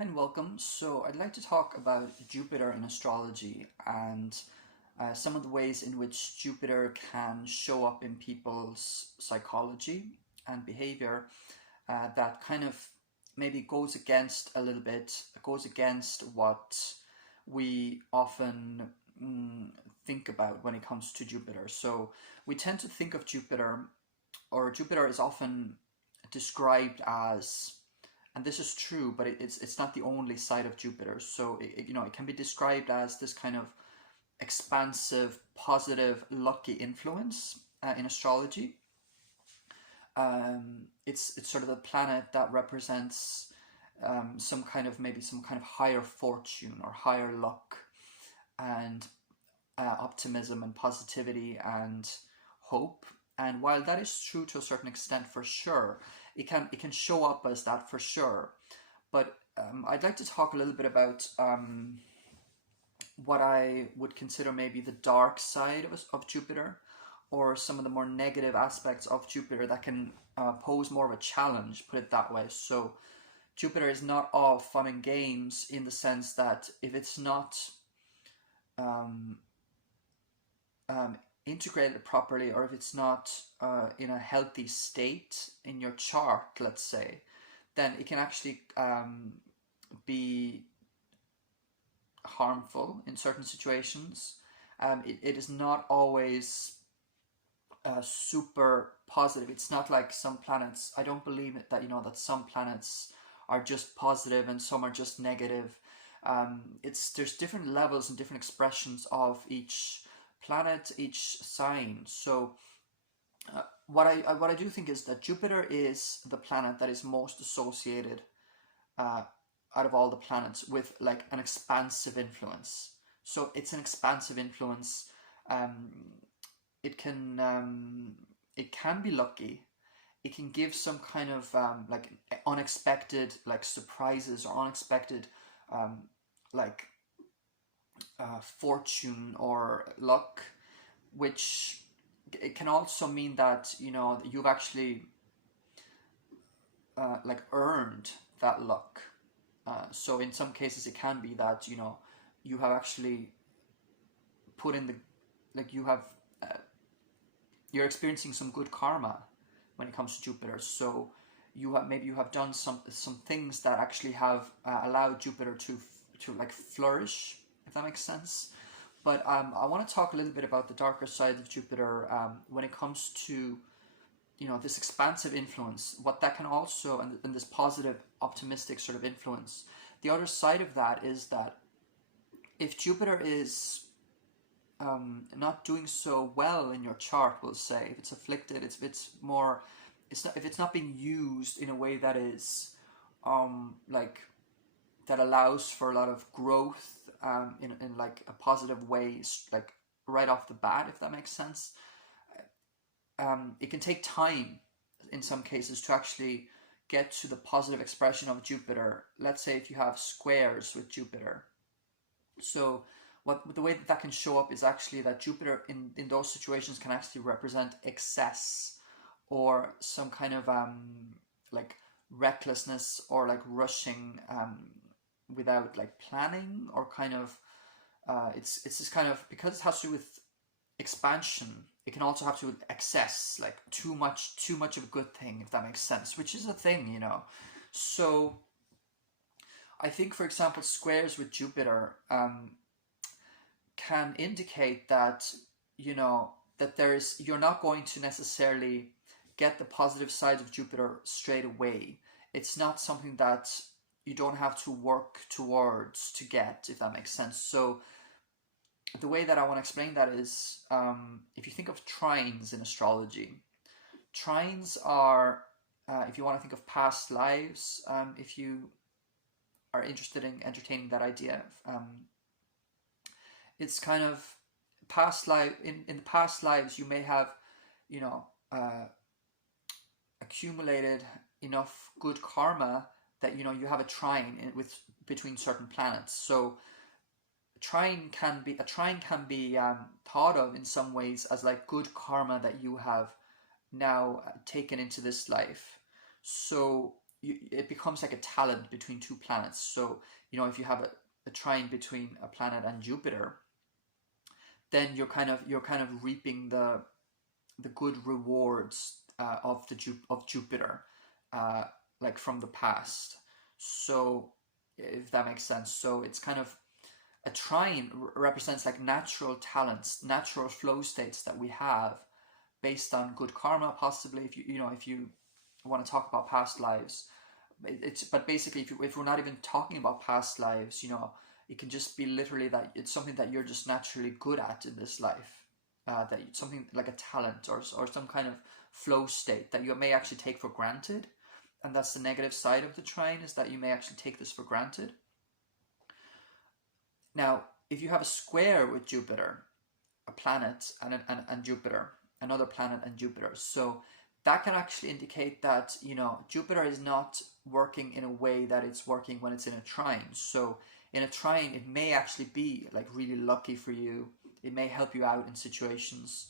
Hi and welcome. So I'd like to talk about Jupiter in astrology and some of the ways in which Jupiter can show up in people's psychology and behavior that kind of maybe goes against a little bit, goes against what we often mm, think about when it comes to Jupiter. So we tend to think of Jupiter, or Jupiter is often described as, and this is true, but it's not the only side of Jupiter. So it can be described as this kind of expansive, positive, lucky influence in astrology. It's sort of a planet that represents some kind of higher fortune or higher luck and optimism and positivity and hope. And while that is true to a certain extent for sure, it can show up as that for sure. But I'd like to talk a little bit about what I would consider maybe the dark side of Jupiter, or some of the more negative aspects of Jupiter that can pose more of a challenge, put it that way. So Jupiter is not all fun and games in the sense that if it's not um, integrated properly, or if it's not in a healthy state in your chart, let's say, then it can actually be harmful in certain situations. It is not always super positive. It's not like some planets. I don't believe it, that that some planets are just positive and some are just negative. It's There's different levels and different expressions of each planet, each sign. So what I do think is that Jupiter is the planet that is most associated uh, out of all the planets with like an expansive influence. So it's an expansive influence. Um, it can be lucky. It can give some kind of like unexpected like surprises or unexpected um, like fortune or luck, which it can also mean that you've actually like earned that luck. So in some cases, it can be that you have actually put in the like you have uh, you're experiencing some good karma when it comes to Jupiter. So you have done some things that actually have allowed Jupiter to like flourish, if that makes sense. But I want to talk a little bit about the darker side of Jupiter when it comes to this expansive influence, what that can also, and this positive, optimistic sort of influence. The other side of that is that if Jupiter is not doing so well in your chart, we'll say, if it's afflicted, it's more, it's not, if it's not being used in a way that is like that allows for a lot of growth in like a positive way, like right off the bat, if that makes sense. It can take time in some cases to actually get to the positive expression of Jupiter. Let's say if you have squares with Jupiter. So the way that that can show up is actually that Jupiter in those situations can actually represent excess, or some kind of like recklessness, or like rushing without like planning, or kind of it's this kind of, because it has to do with expansion. It can also have to do with excess, like too much of a good thing, if that makes sense, which is a thing. So I think, for example, squares with Jupiter can indicate that you're not going to necessarily get the positive side of Jupiter straight away. It's not something that you don't have to work towards to get, if that makes sense. So the way that I want to explain that is, if you think of trines in astrology, trines are, if you want to think of past lives, if you are interested in entertaining that idea, it's kind of past life. In the past lives, you may have, you know, uh, accumulated enough good karma that you have a trine with between certain planets. So a trine can be thought of in some ways as like good karma that you have now taken into this life. So it becomes like a talent between two planets. So if you have a trine between a planet and Jupiter, then you're kind of reaping the good rewards of Jupiter, uh, like from the past. So if that makes sense. So it's kind of a trine represents like natural talents, natural flow states that we have based on good karma, possibly. If you want to talk about past lives, but basically, if we're not even talking about past lives, it can just be literally that it's something that you're just naturally good at in this life, that something like a talent or some kind of flow state that you may actually take for granted. And that's the negative side of the trine, is that you may actually take this for granted. Now, if you have a square with Jupiter, a planet, and Jupiter, another planet and Jupiter, so that can actually indicate that Jupiter is not working in a way that it's working when it's in a trine. So in a trine, it may actually be like really lucky for you. It may help you out in situations.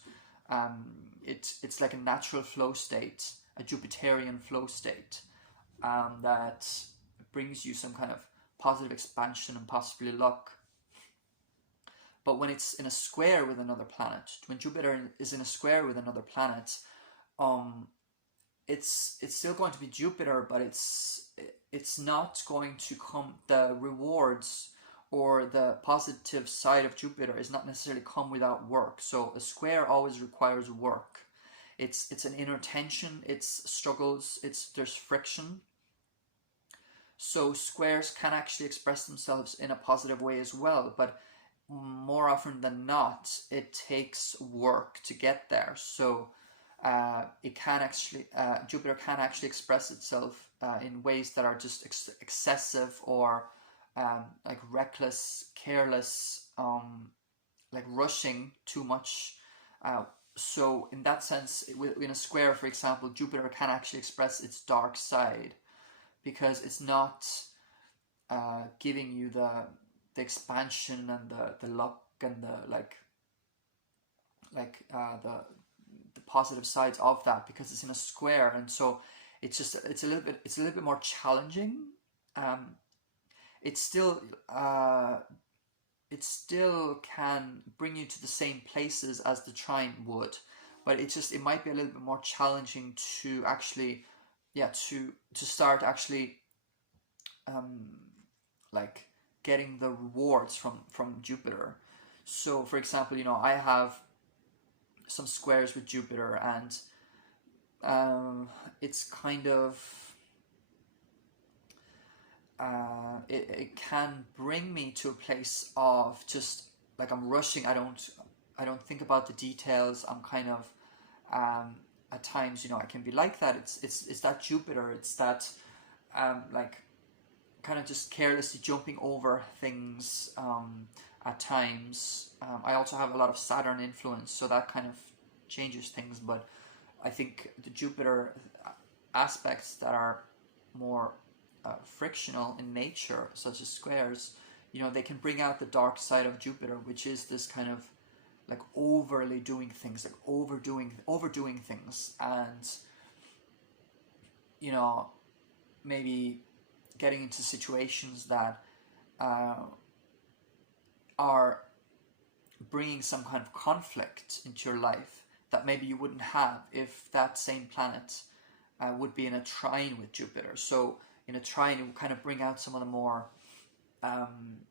It's like a natural flow state, a Jupiterian flow state, that brings you some kind of positive expansion and possibly luck. But when it's in a square with another planet, when Jupiter is in a square with another planet, um, it's still going to be Jupiter, but it's not going to come. The rewards or the positive side of Jupiter is not necessarily come without work. So a square always requires work. It's an inner tension. It's struggles. There's friction. So squares can actually express themselves in a positive way as well, but more often than not, it takes work to get there. So it can actually Jupiter can actually express itself in ways that are just excessive, or like reckless, careless, like rushing too much. So in that sense, in a square, for example, Jupiter can actually express its dark side, because it's not giving you the expansion and the luck and the the positive sides of that, because it's in a square. And so it's a little bit more challenging. um, it still it still can bring you to the same places as the trine would, but it might be a little bit more challenging to actually, yeah, to start actually, um, like getting the rewards from Jupiter. So for example, I have some squares with Jupiter, and it's kind of it can bring me to a place of just like I'm rushing. I don't think about the details. I'm kind of, at times, I can be like that. It's that Jupiter. It's that, like, kind of just carelessly jumping over things, at times. I also have a lot of Saturn influence, so that kind of changes things. But I think the Jupiter aspects that are more frictional in nature, such as squares, they can bring out the dark side of Jupiter, which is this kind of like overly doing things, like overdoing things, and maybe getting into situations that are bringing some kind of conflict into your life that maybe you wouldn't have if that same planet would be in a trine with Jupiter. So in a trine, it would kind of bring out some of the more,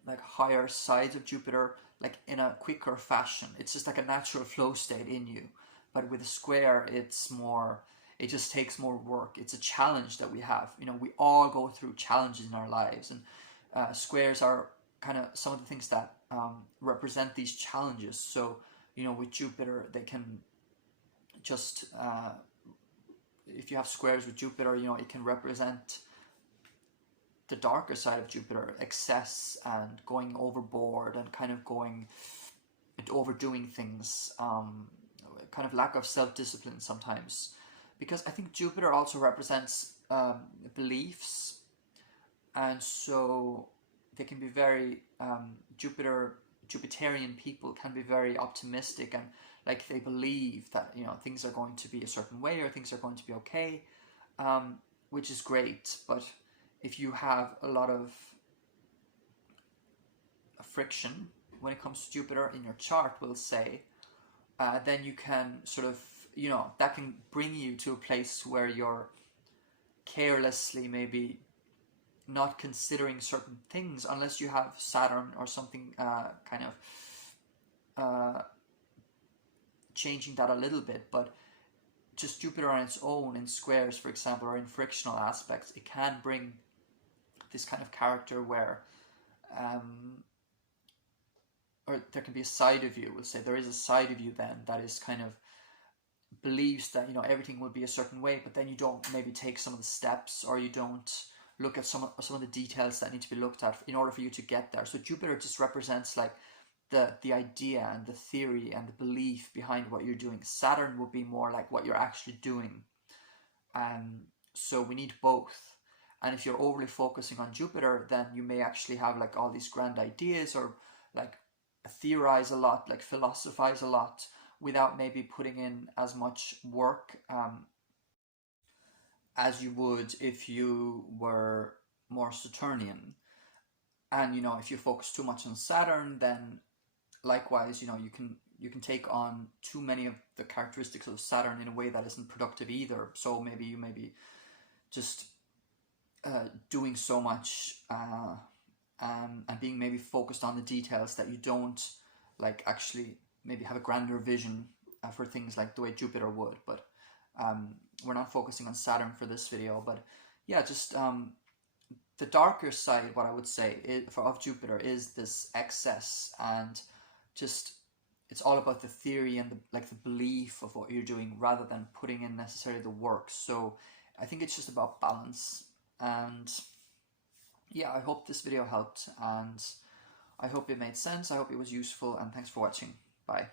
like, higher sides of Jupiter, like in a quicker fashion. It's just like a natural flow state in you. But with a square, it just takes more work. It's a challenge that we have. We all go through challenges in our lives, and squares are kind of some of the things that represent these challenges. So, with Jupiter, they can just, if you have squares with Jupiter, it can represent the darker side of Jupiter, excess and going overboard and kind of going and overdoing things, kind of lack of self-discipline sometimes. Because I think Jupiter also represents, beliefs, and so they can be very, Jupiterian people can be very optimistic, and like they believe that things are going to be a certain way, or things are going to be okay. which is great. But if you have a lot of friction when it comes to Jupiter in your chart, we'll say, then you can sort of, that can bring you to a place where you're carelessly maybe not considering certain things unless you have Saturn or something kind of changing that a little bit. But just Jupiter on its own in squares, for example, or in frictional aspects, it can bring this kind of character where or there can be a side of you, we'll say there is a side of you then that is kind of believes that everything will be a certain way, but then you don't maybe take some of the steps, or you don't look at some of the details that need to be looked at in order for you to get there. So Jupiter just represents like the idea and the theory and the belief behind what you're doing. Saturn would be more like what you're actually doing. So we need both. And if you're overly focusing on Jupiter, then you may actually have like all these grand ideas, or like theorize a lot, like philosophize a lot, without maybe putting in as much work as you would if you were more Saturnian. And if you focus too much on Saturn, then likewise, you can take on too many of the characteristics of Saturn in a way that isn't productive either. So maybe you may be just doing so much and being maybe focused on the details that you don't like actually maybe have a grander vision for things like the way Jupiter would. But we're not focusing on Saturn for this video. But yeah, just the darker side, what I would say of Jupiter is this excess, and just it's all about the theory and the belief of what you're doing rather than putting in necessarily the work. So I think it's just about balance. And yeah, I hope this video helped, and I hope it made sense. I hope it was useful, and thanks for watching. Bye.